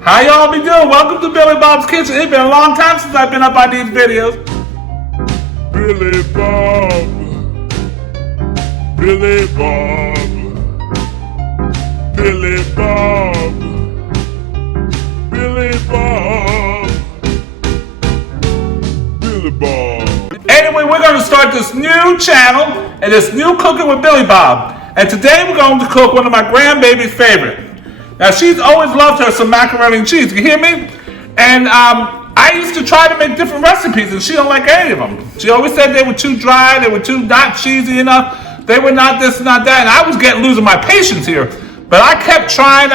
How y'all be doing? Welcome to Billy Bob's Kitchen. It's been a long time since I've been up on these videos. Billy Bob, Billy Bob, Billy Bob, Billy Bob, Billy Bob. Anyway, we're going to start this new channel and this new Cooking with Billy Bob. And today we're going to cook one of my grandbaby's favorite. Now, she's always loved her some macaroni and cheese. You hear me? And I used to try to make different recipes, and she don't like any of them. She always said they were too dry, they were too not cheesy enough, they were not this, not that, and I was losing my patience here. But I kept trying.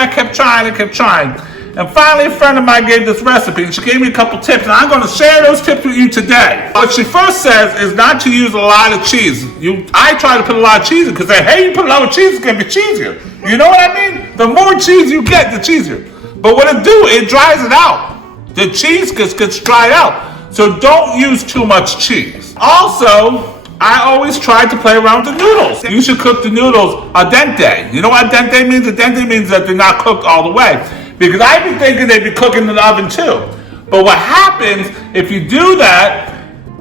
And finally, a friend of mine gave this recipe, and she gave me a couple tips, and I'm going to share those tips with you today. What she first says is not to use a lot of cheese. I try to put a lot of cheese in, because hey, you put a lot of cheese, it's going to be cheesier. You know what I mean? The more cheese you get, the cheesier. But what it dries it out. The cheese gets dried out. So don't use too much cheese. Also, I always try to play around with the noodles. You should cook the noodles al dente. You know what al dente means? Al dente means that they're not cooked all the way. Because I've been thinking they'd be cooking in the oven too. But what happens if you do that,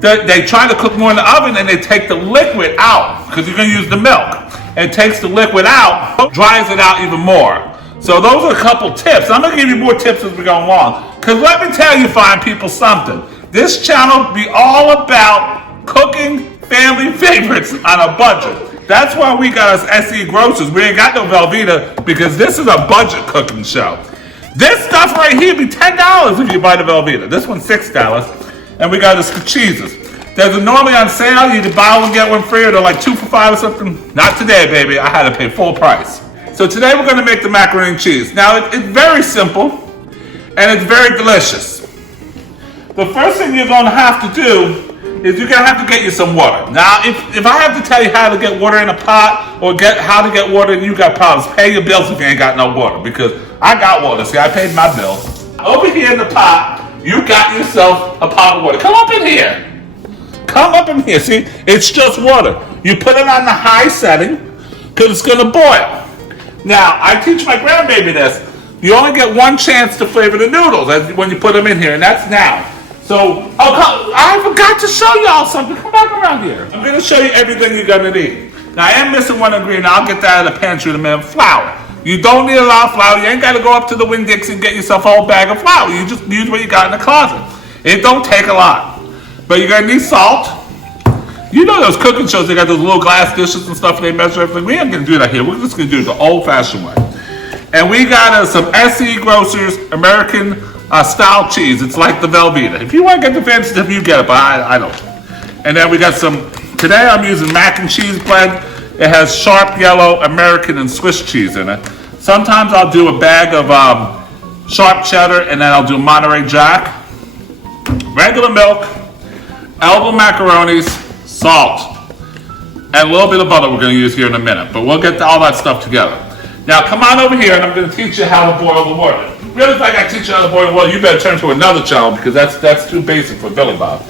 they try to cook more in the oven and they take the liquid out, because you're going to use the milk. And it takes the liquid out, dries it out even more. So those are a couple tips. I'm going to give you more tips as we go along. Because let me tell you fine people something. This channel be all about cooking family favorites on a budget. That's why we got us SE Grocers. We ain't got no Velveeta because this is a budget cooking show. This stuff right here be $10 if you buy the Velveeta. This one's $6. And we got us the cheeses. There's normally on sale. You either buy one, get one free, or they're like 2 for $5 or something. Not today, baby. I had to pay full price. So today we're going to make the macaroni and cheese. Now, it's very simple, and it's very delicious. The first thing you're going to have to do is you're going to have to get you some water. Now, if I have to tell you how to get water in a pot, or how to get water and you got problems, pay your bills if you ain't got no water, because I got water. See, I paid my bills. Over here in the pot, you got yourself a pot of water. Come up in here. Come up in here. See, it's just water. You put it on the high setting because it's going to boil. Now, I teach my grandbaby this. You only get one chance to flavor the noodles when you put them in here, and that's now. So, I forgot to show y'all something. Come back around here. I'm going to show you everything you're going to need. Now, I am missing one ingredient. I'll get that out of the pantry in a minute. Flour. You don't need a lot of flour. You ain't got to go up to the Winn-Dixie and get yourself a whole bag of flour. You just use what you got in the closet. It don't take a lot. But you're going to need salt. You know those cooking shows, they got those little glass dishes and stuff, and they measure everything. We ain't going to do that here. We're just going to do it the old-fashioned way. And we got some SE Grocers American style cheese. It's like the Velveeta. If you want to get the fancy stuff, you get it, but I don't. And then we got today I'm using mac and cheese blend. It has sharp yellow American and Swiss cheese in it. Sometimes I'll do a bag of sharp cheddar, and then I'll do Monterey Jack, regular milk, Elbow macaronis, salt, and a little bit of butter we're going to use here in a minute. But we'll get all that stuff together. Now come on over here and I'm going to teach you how to boil the water. If you really think I teach you how to boil the water, you better turn to another channel because that's too basic for Billy Bob.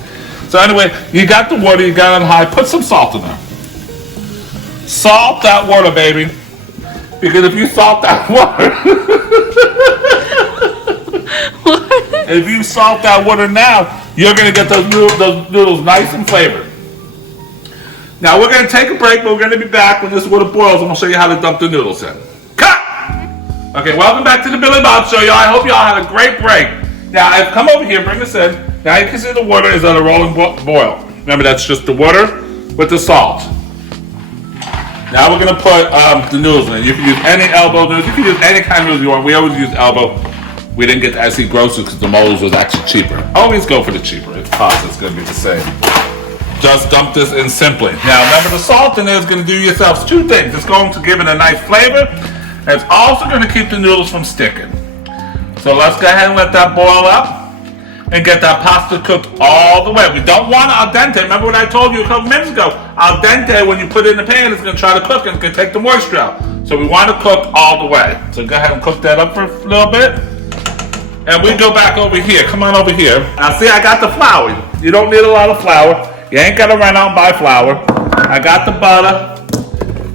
So anyway, you got the water, you got it on high, put some salt in there. Salt that water, baby. Because if you salt that water, if you salt that water now, you're going to get those noodles nice and flavored. Now we're going to take a break, but we're going to be back when this water boils, and we'll show you how to dump the noodles in. Cut! Okay, welcome back to the Billy Bob Show, y'all. I hope y'all had a great break. Now, I've come over here, bring this in. Now you can see the water is at a rolling boil. Remember, that's just the water with the salt. Now we're going to put the noodles in. You can use any elbow noodles. You can use any kind of noodles you want. We always use elbow. We didn't get the SE Grocers because the Moe's was actually cheaper. Always go for the cheaper. Its cost is going to be the same. Just dump this in simply. Now remember, the salt in there is going to do yourselves two things. It's going to give it a nice flavor, and it's also going to keep the noodles from sticking. So let's go ahead and let that boil up and get that pasta cooked all the way. We don't want it al dente. Remember what I told you a couple minutes ago? Al dente, when you put it in the pan, it's going to try to cook and it's going to take the moisture out. So we want to cook all the way. So go ahead and cook that up for a little bit. And we go back over here. Come on over here. Now see, I got the flour. You don't need a lot of flour. You ain't got to run out and buy flour. I got the butter.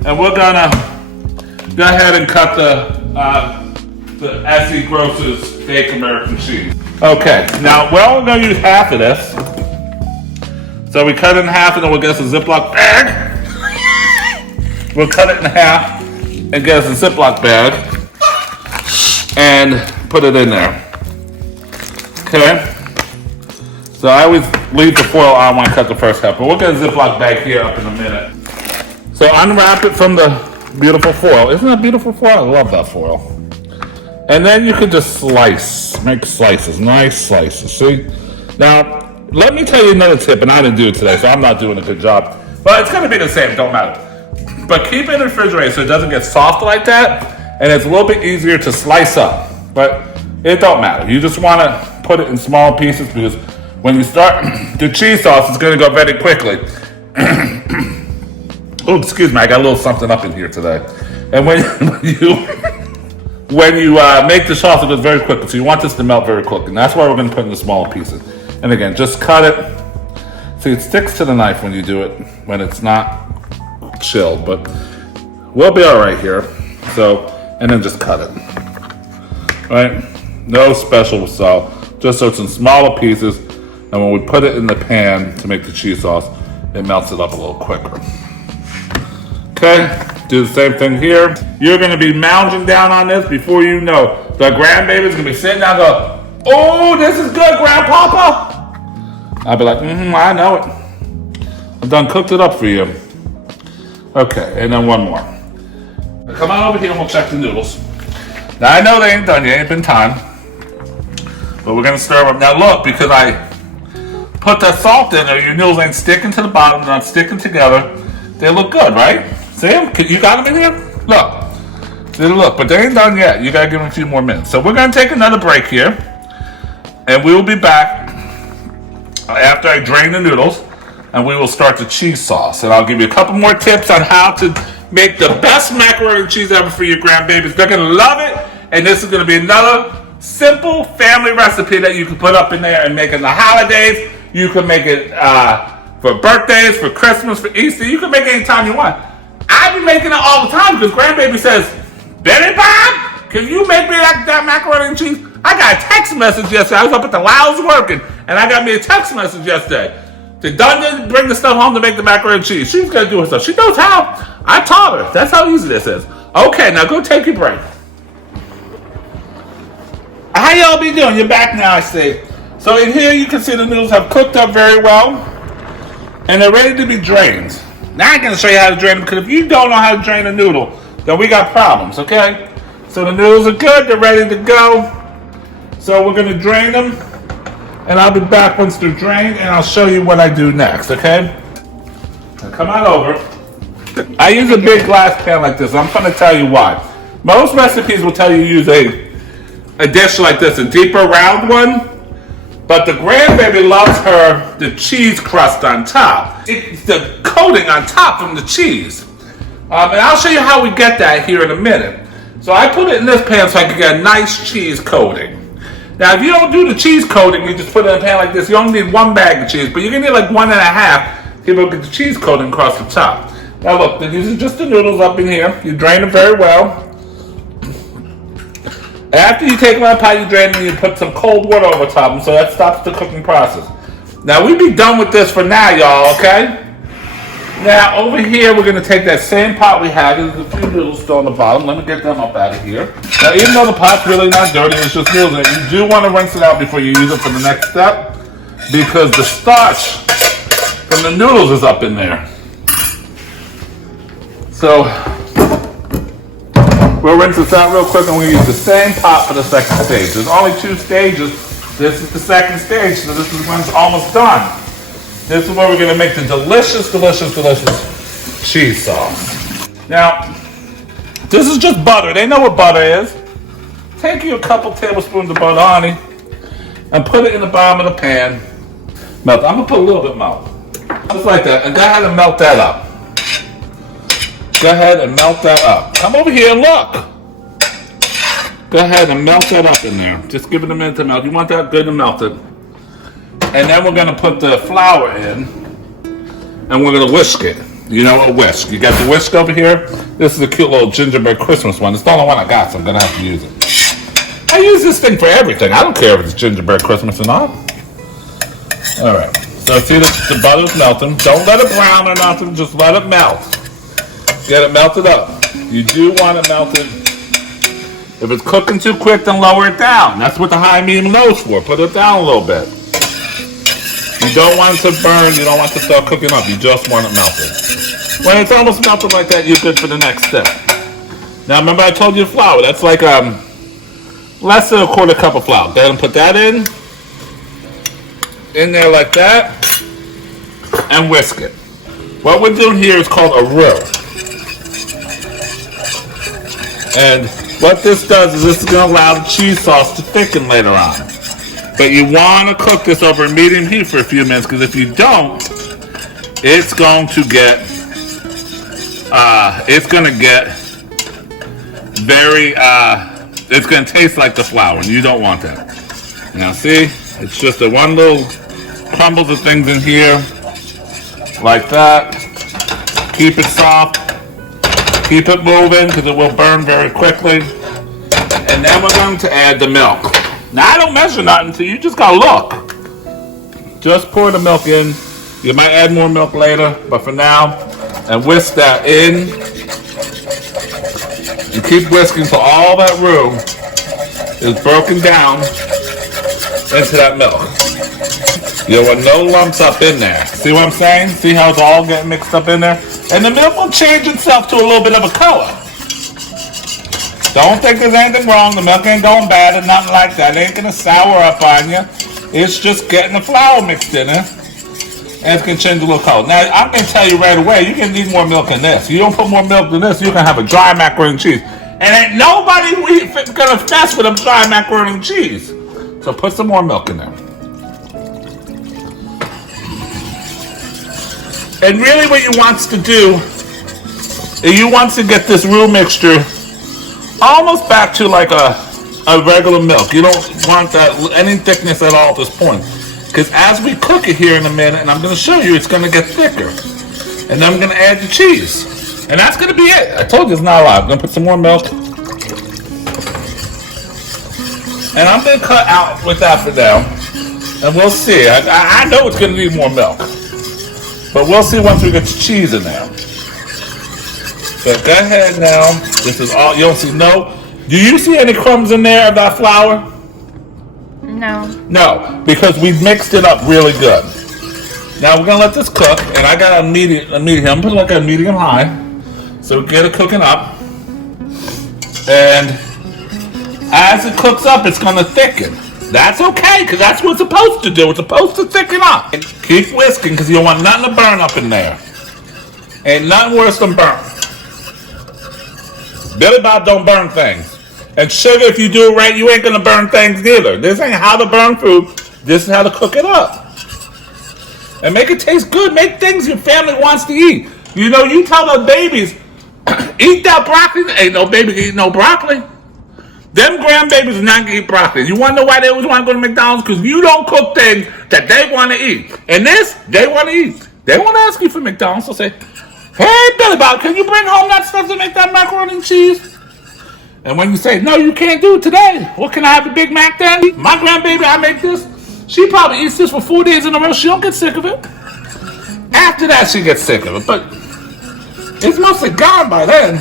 And we're going to go ahead and cut the the SE Grocers fake American cheese. Okay, now we're only gonna use half of this. So we cut it in half and then we'll get us a Ziploc bag. We'll cut it in half and get us a Ziploc bag and put it in there. Okay? So I always leave the foil on when I cut the first half, but we'll get a Ziploc bag here up in a minute. So unwrap it from the beautiful foil. Isn't that beautiful foil? I love that foil. And then you can just slice, make slices, nice slices, see? Now, let me tell you another tip, and I didn't do it today, so I'm not doing a good job. But it's gonna be the same, don't matter. But keep it in the refrigerator so it doesn't get soft like that, and it's a little bit easier to slice up. But it don't matter. You just wanna put it in small pieces because when you start the cheese sauce, it's gonna go very quickly. Oh, excuse me, I got a little something up in here today. And when you make the sauce, it goes very quickly. So you want this to melt very quickly. And that's why we're gonna put it in the smaller pieces. And again, just cut it. See, it sticks to the knife when you do it, when it's not chilled, but we'll be all right here. So, and then just cut it. All right? No special with salt, just so it's in smaller pieces. And when we put it in the pan to make the cheese sauce, it melts it up a little quicker. Okay, do the same thing here. You're gonna be mounting down on this before you know. The grandbaby's gonna be sitting down and go, oh, this is good, Grandpapa. I'll be like, I know it. I've done cooked it up for you. Okay, and then one more. Now come on over here and we'll check the noodles. Now I know they ain't done yet, ain't been time. But we're gonna stir them up. Now look, because I put that salt in there, your noodles ain't sticking to the bottom, they're not sticking together. They look good, right? See them? You got them in here? Look. They look, but they ain't done yet. You gotta give them a few more minutes. So we're gonna take another break here. And we will be back after I drain the noodles. And we will start the cheese sauce. And I'll give you a couple more tips on how to make the best macaroni and cheese ever for your grandbabies. They're gonna love it. And this is gonna be another simple family recipe that you can put up in there and make in the holidays. You can make it for birthdays, for Christmas, for Easter. You can make it anytime you want. I be making it all the time because grandbaby says, Billy Bob, can you make me that macaroni and cheese? I got a text message yesterday. I was up at the Lowe's working, and I got me a text message yesterday. They done bring the stuff home to make the macaroni and cheese. She's gonna do her stuff. She knows how. I taught her. That's how easy this is. Okay, now go take your break. How y'all be doing? You're back now, I see. So in here you can see the noodles have cooked up very well. And they're ready to be drained. Now I'm going to show you how to drain them, because if you don't know how to drain a noodle, then we got problems, okay? So the noodles are good, they're ready to go. So we're going to drain them, and I'll be back once they're drained, and I'll show you what I do next, okay? Now come on over. I use a big glass pan like this. I'm going to tell you why. Most recipes will tell you to use a dish like this, a deeper round one. But the grandbaby loves the cheese crust on top. It's the coating on top from the cheese. And I'll show you how we get that here in a minute. So I put it in this pan so I can get a nice cheese coating. Now if you don't do the cheese coating, you just put it in a pan like this, you only need one bag of cheese, but you're gonna need like 1.5 to get the cheese coating across the top. Now look, these are just the noodles up in here. You drain them very well. After you take them out of the pot, you drain them, you put some cold water over top them, so that stops the cooking process. Now, we be done with this for now, y'all, okay? Now, over here, we're going to take that same pot we had. There's a few noodles still on the bottom. Let me get them up out of here. Now, even though the pot's really not dirty, it's just noodles in it, you do want to rinse it out before you use it for the next step, because the starch from the noodles is up in there. So we'll rinse this out real quick, and we'll use the same pot for the second stage. There's only 2 stages. This is the second stage, so this is when it's almost done. This is where we're going to make the delicious, delicious, delicious cheese sauce. Now, this is just butter. They know what butter is. Take you a couple tablespoons of butter, honey, and put it in the bottom of the pan. Melt. I'm going to put a little bit melt. Just like that. And go ahead and melt that up. Go ahead and melt that up. Come over here and look. Go ahead and melt that up in there. Just give it a minute to melt. You want that good and melted. And then we're going to put the flour in. And we're going to whisk it. You know, a whisk. You got the whisk over here? This is a cute little gingerbread Christmas one. It's the only one I got, so I'm going to have to use it. I use this thing for everything. I don't care if it's gingerbread Christmas or not. All right. So see the butter's melting. Don't let it brown or nothing. Just let it melt. Get it melted up. You do want it melted. If it's cooking too quick, then lower it down. That's what the high, medium, low's for. Put it down a little bit. You don't want it to burn. You don't want it to start cooking up. You just want it melted. When it's almost melted like that, you're good for the next step. Now remember I told you the flour. That's like less than a quarter cup of flour. Go ahead and put that in there like that, and whisk it. What we're doing here is called a roux. And what this does is this is going to allow the cheese sauce to thicken later on. But you want to cook this over a medium heat for a few minutes, because if you don't, it's going to get very it's going to taste like the flour, and you don't want that. Now see, it's just a one little crumbles of things in here like that. Keep it soft, keep it moving, because it will burn very quickly. And then we're going to add the milk. Now I don't measure nothing, so you just gotta look. Just pour the milk in. You might add more milk later, but for now, and whisk that in. And keep whisking till all that roux is broken down into that milk. You don't want no lumps up in there. See what I'm saying? See how it's all getting mixed up in there? And the milk will change itself to a little bit of a color. Don't think there's anything wrong. The milk ain't going bad or nothing like that. It ain't gonna sour up on you. It's just getting the flour mixed in it. And it's gonna change a little color. Now, I'm gonna tell you right away, you're gonna need more milk than this. You don't put more milk than this, you're gonna have a dry macaroni and cheese. And ain't nobody gonna mess with a dry macaroni and cheese. So put some more milk in there. And really what you want to do is you want to get this roux mixture almost back to like a regular milk. You don't want that any thickness at all at this point. Because as we cook it here in a minute, and I'm going to show you, it's going to get thicker. And then I'm going to add the cheese. And that's going to be it. I told you it's not a lot. I'm going to put some more milk. And I'm going to cut out with that for now. And we'll see. I know it's going to need more milk. But we'll see once we get the cheese in there. So go ahead now. This is all. You don't see no. Do you see any crumbs in there of that flour? No. No, because we mixed it up really good. Now we're gonna let this cook, and I got a medium. I'm putting like a medium high, so get it cooking up. And as it cooks up, it's gonna thicken. That's okay, because that's what it's supposed to do. It's supposed to thicken up. And keep whisking, because you don't want nothing to burn up in there. Ain't nothing worse than burn. Billy Bob don't burn things. And sugar, if you do it right, you ain't gonna burn things neither. This ain't how to burn food. This is how to cook it up. And make it taste good. Make things your family wants to eat. You know, you tell the babies, eat that broccoli. Ain't no baby can eat no broccoli. Them grandbabies are not gonna eat broccoli. You wanna know why they always wanna go to McDonald's? Because you don't cook things that they wanna eat. And this, they wanna eat. They won't ask you for McDonald's. They'll say, hey, Billy Bob, can you bring home that stuff to make that macaroni and cheese? And when you say, no, you can't do it today. What, can I have a Big Mac then? My grandbaby, I make this. She probably eats this for 4 days in a row. She don't get sick of it. After that, she gets sick of it. But it's mostly gone by then.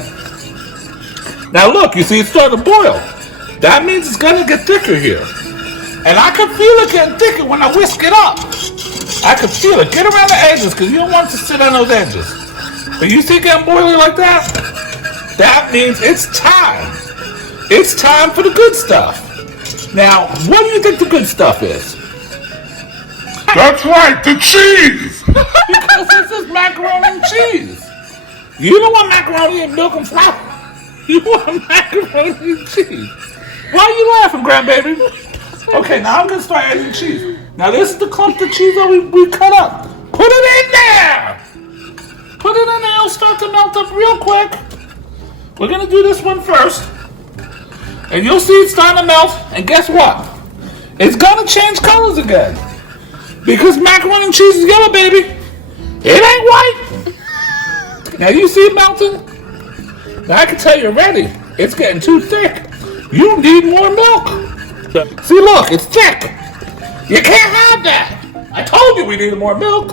Now look, you see it's starting to boil. That means it's going to get thicker here. And I can feel it getting thicker when I whisk it up. I can feel it. Get around the edges, because you don't want it to sit on those edges. But you see it getting boiling like that? That means it's time. It's time for the good stuff. Now, what do you think the good stuff is? That's right, the cheese! Because this is macaroni and cheese. You don't want macaroni and milk and flour. You want macaroni and cheese. Why are you laughing, grandbaby? Okay, now I'm going to start adding cheese. Now, this is the clump of cheese that we cut up. Put it in there! Put it in there. It'll start to melt up real quick. We're going to do this one first. And you'll see it's starting to melt. And guess what? It's going to change colors again. Because macaroni and cheese is yellow, baby. It ain't white. Now you see it melting? Now I can tell you already, it's getting too thick. You need more milk. See, look, it's thick. You can't have that. I told you we needed more milk.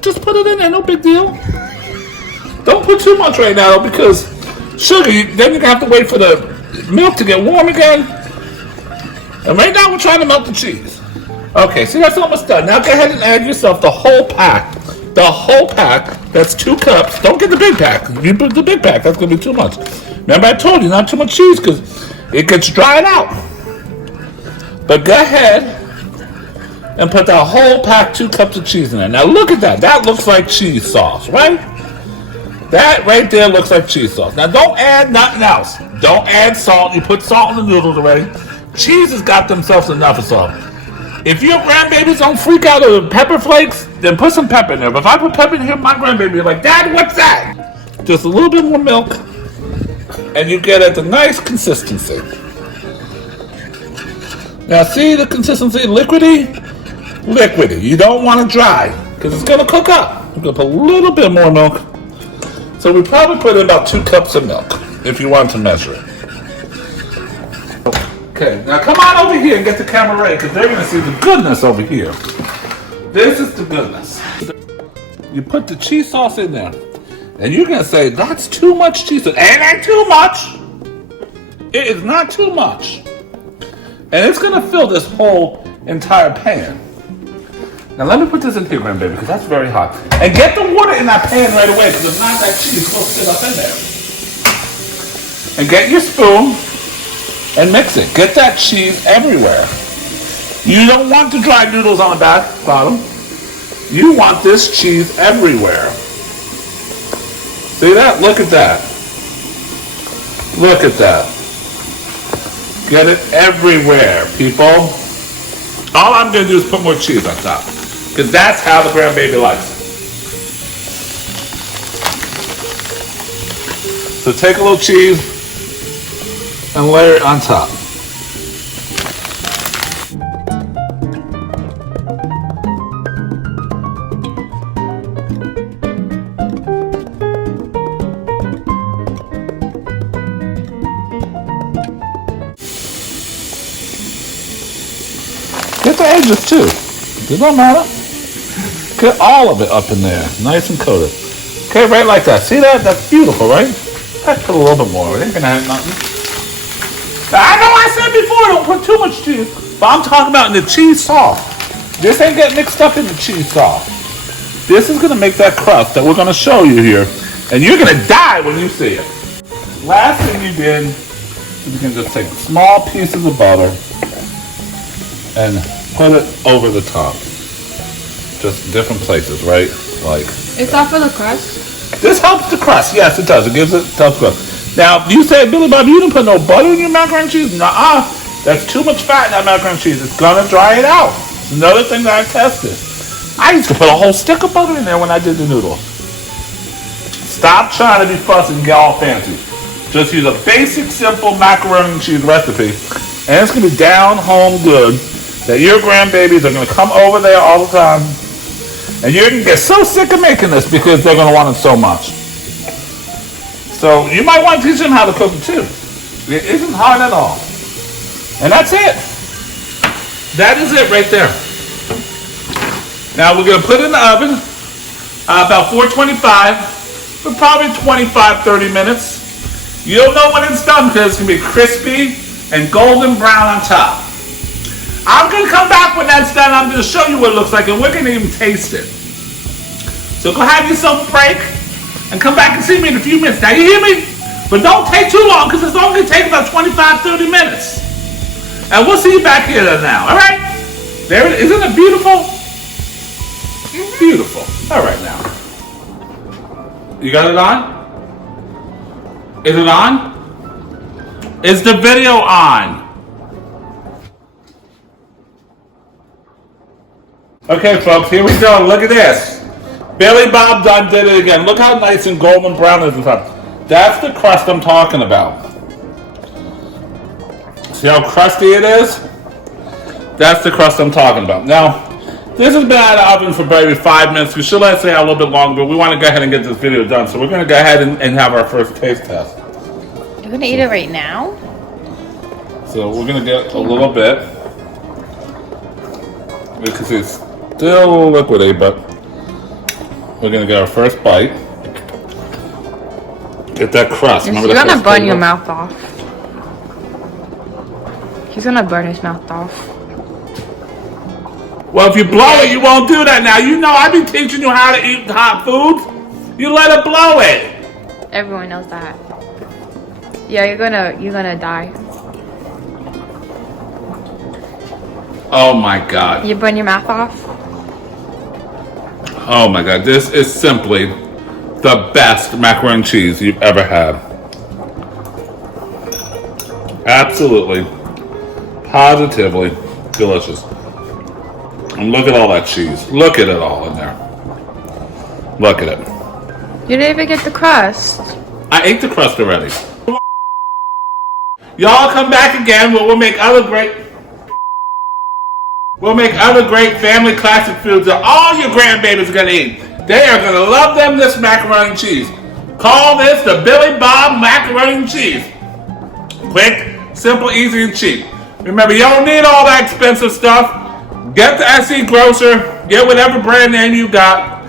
Just put it in there, no big deal. Don't put too much right now because sugar, then you're gonna have to wait for the milk to get warm again. And right now we're trying to melt the cheese. Okay, see, that's almost done. Now go ahead and add yourself the whole pack. The whole pack, that's 2 cups. Don't get the big pack. You put the big pack, that's gonna be too much. Remember I told you not too much cheese because it gets dried out. But go ahead and put the whole pack, 2 cups of cheese in there. Now look at that. That looks like cheese sauce, right? That right there looks like cheese sauce. Now don't add nothing else. Don't add salt. You put salt in the noodles already. Cheese has got themselves enough of salt. If your grandbabies don't freak out over pepper flakes, then put some pepper in there. But if I put pepper in here, my grandbaby will be like, Dad, what's that? Just a little bit more milk, and you get at the nice consistency. Now see the consistency, liquidy? Liquidy. You don't want it dry, because it's going to cook up. We're going to put a little bit more milk. So we probably put in about 2 cups of milk, if you want to measure it. Okay, now come on over here and get the camera ready, because they're going to see the goodness over here. This is the goodness. You put the cheese sauce in there, and you're going to say, that's too much cheese sauce. It ain't too much. It is not too much. And it's going to fill this whole entire pan. Now let me put this in here, grandbaby, because that's very hot. And get the water in that pan right away, because if not, that cheese will sit up in there. And get your spoon and mix it. Get that cheese everywhere. You don't want the dry noodles on the bottom. You want this cheese everywhere. See that? Look at that. Look at that. Get it everywhere, people. All I'm going to do is put more cheese on top. Because that's how the grandbaby likes it. So take a little cheese and layer it on top. Get the edges too. Does that matter? Get all of it up in there, nice and coated. Okay, right like that. See that? That's beautiful, right? Let's put a little bit more. It ain't gonna have nothing. Now, I know I said before, don't put too much cheese, but I'm talking about in the cheese sauce. This ain't getting mixed up in the cheese sauce. This is gonna make that crust that we're gonna show you here, and you're gonna die when you see it. Last thing you did is you can just take small pieces of butter and put it over the top. Just different places, right? Like. It's not for the crust? This helps the crust. Yes, it does. It gives it tough crust. Now, you say, Billy Bob, you didn't put no butter in your macaroni and cheese? Nuh-uh. That's too much fat in that macaroni and cheese. It's gonna dry it out. Another thing that I tested. I used to put a whole stick of butter in there when I did the noodles. Stop trying to be fussy and get all fancy. Just use a basic, simple macaroni and cheese recipe, and it's gonna be down home good. That your grandbabies are going to come over there all the time, and you're going to get so sick of making this because they're going to want it so much. So you might want to teach them how to cook it too. It isn't hard at all. And that's it. That is it right there. Now we're going to put it in the oven about 425 for probably 25-30 minutes. You don't know when it's done because it's going to be crispy and golden brown on top. I'm going to come back when that's done. I'm going to show you what it looks like, and we're going to even taste it. So go have yourself a break and come back and see me in a few minutes. Now, you hear me? But don't take too long because it's only going to take about 25-30 minutes. And we'll see you back here now, all right? There it is. Isn't it beautiful? Beautiful. All right, now. You got it on? Is it on? Is the video on? Okay, folks, here we go. Look at this. Billy Bob done did it again. Look how nice and golden brown it is inside. That's the crust I'm talking about. See how crusty it is? That's the crust I'm talking about. Now, this has been out of the oven for maybe 5 minutes. We should let it stay out a little bit longer, but we want to go ahead and get this video done. So we're going to go ahead and have our first taste test. You're gonna eat it right now? So we're gonna get a little bit because it's still liquidy, but we're gonna get our first bite. Get that crust. You're Remember the gonna crust burn your flavor? mouth off. He's gonna burn his mouth off. Well, if you blow it, you won't do that now. You know I've been teaching you how to eat hot foods. You let it blow it. Everyone knows that. Yeah, you're gonna die. Oh my God. You burn your mouth off? Oh my God. This is simply the best macaroni and cheese you've ever had. Absolutely. Positively delicious. And look at all that cheese. Look at it all in there. Look at it. You didn't even get the crust. I ate the crust already. Y'all come back again where we'll make other great family classic foods that all your grandbabies are gonna eat. They are gonna love them this macaroni and cheese. Call this the Billy Bob macaroni and cheese. Quick, simple, easy, and cheap. Remember, you don't need all that expensive stuff. Get the SE Grocer, get whatever brand name you got,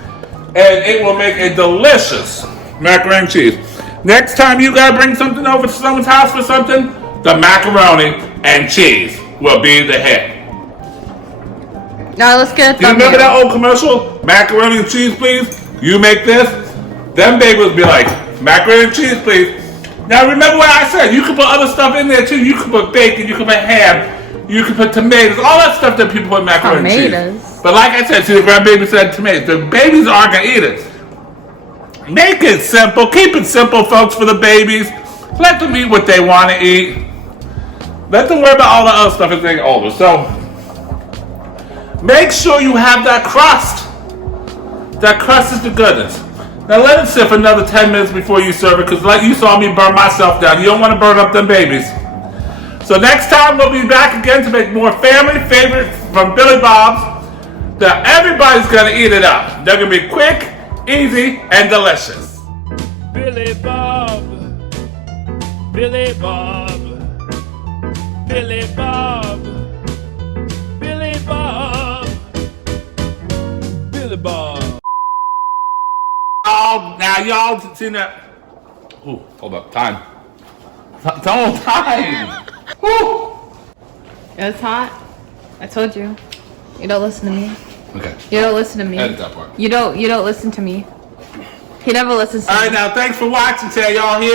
and it will make a delicious macaroni and cheese. Next time you gotta bring something over to someone's house for something, the macaroni and cheese will be the hit. Now let's get a Do you remember thumbnail. that old commercial? Macaroni and cheese, please. You make this. Them babies will be like, macaroni and cheese, please. Now remember what I said. You can put other stuff in there too. You can put bacon. You can put ham. You can put tomatoes. All that stuff that people put in macaroni and Tomatoes. cheese. But like I said, see, the grandbaby said tomatoes. The babies aren't gonna eat it. Make it simple. Keep it simple, folks, for the babies. Let them eat what they want to eat. Let them worry about all the other stuff as they get older. So make sure you have that crust. That crust is the goodness. Now let it sit for another 10 minutes before you serve it, because like you saw me burn myself down. You don't want to burn up them babies. So next time we'll be back again to make more family favorites from Billy Bob's that everybody's going to eat it up. They're going to be quick, easy, and delicious. Billy Bob, Billy Bob, Billy Bob, Billy Bob, Billy Bob. Oh, now y'all seen that? Ooh, hold up, time. Time. Woo. It's hot. I told you. You don't listen to me. Okay. You don't listen to me. Edit that part. You don't listen to me. He never listens to All me. right, now thanks for watching. Tell y'all here.